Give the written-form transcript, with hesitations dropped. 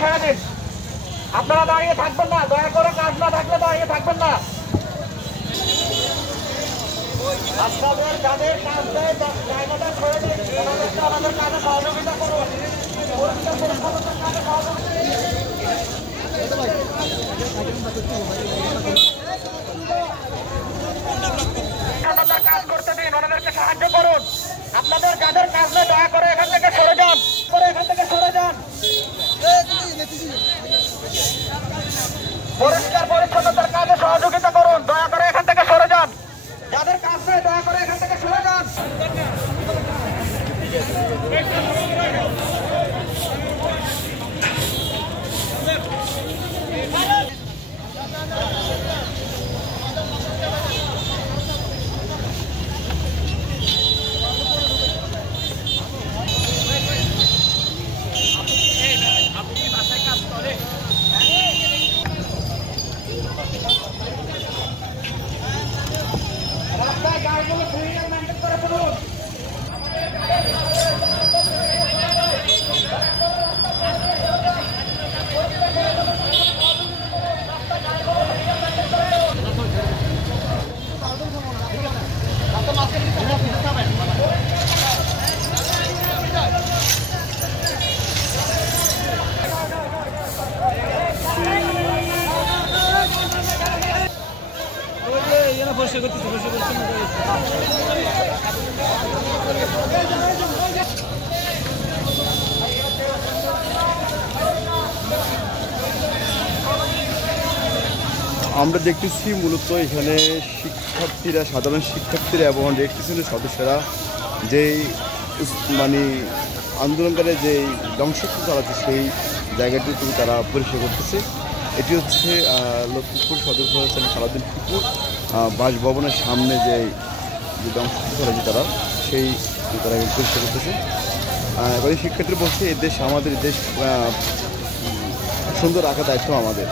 ছেড়ে দিন। আপনারা দাঁড়িয়ে থাকবেন না, দয়া করে কাজ না থাকলে দাঁড়িয়ে থাকবেন না। আপনাদের যাদের কাজ দেয় জায়গাটা ছেড়ে দিন, ওনাদেরকে আমাদের কাজে সহযোগিতা করুন। কাজ করতে দিন, ওনাদেরকে সাহায্য করুন। আপনাদের যাদের কাজ নেই দয়া করে এখান থেকে সরে যান, এখান থেকে সরে যান। পরিষ্কার পরিচ্ছন্নতার কাজে সহযোগিতা করুন, দয়া করে এখান থেকে সরে যান। যাদের কাজ নেই দয়া করে এখান থেকে সরে যান। রাস্তায় গাড়িগুলো সিগন্যাল মেনটেন করে চলুন। আমরা দেখতেছি মূলত এখানে শিক্ষার্থীরা, সাধারণ শিক্ষার্থীরা এবং রেড ক্রিসেন্টের সদস্যরা যেই মানে আন্দোলনকারী যে ধ্বংসক্রিয়া চালাচ্ছে সেই জায়গাটিতে তারা পরিষ্কার করতেছে। এটি হচ্ছে লক্ষ্মীপুর সদর উপজেলার সালাউদ্দিন পুকুর বাসভবনের সামনে যে ধ্বংসক্রিয়া চালাচ্ছে তারা সেই তারা পরিষ্কার করতেছে। এবারে শিক্ষার্থীরা বলছে এ দেশ আমাদের, দেশ সুন্দর রাখার দায়িত্ব আমাদের।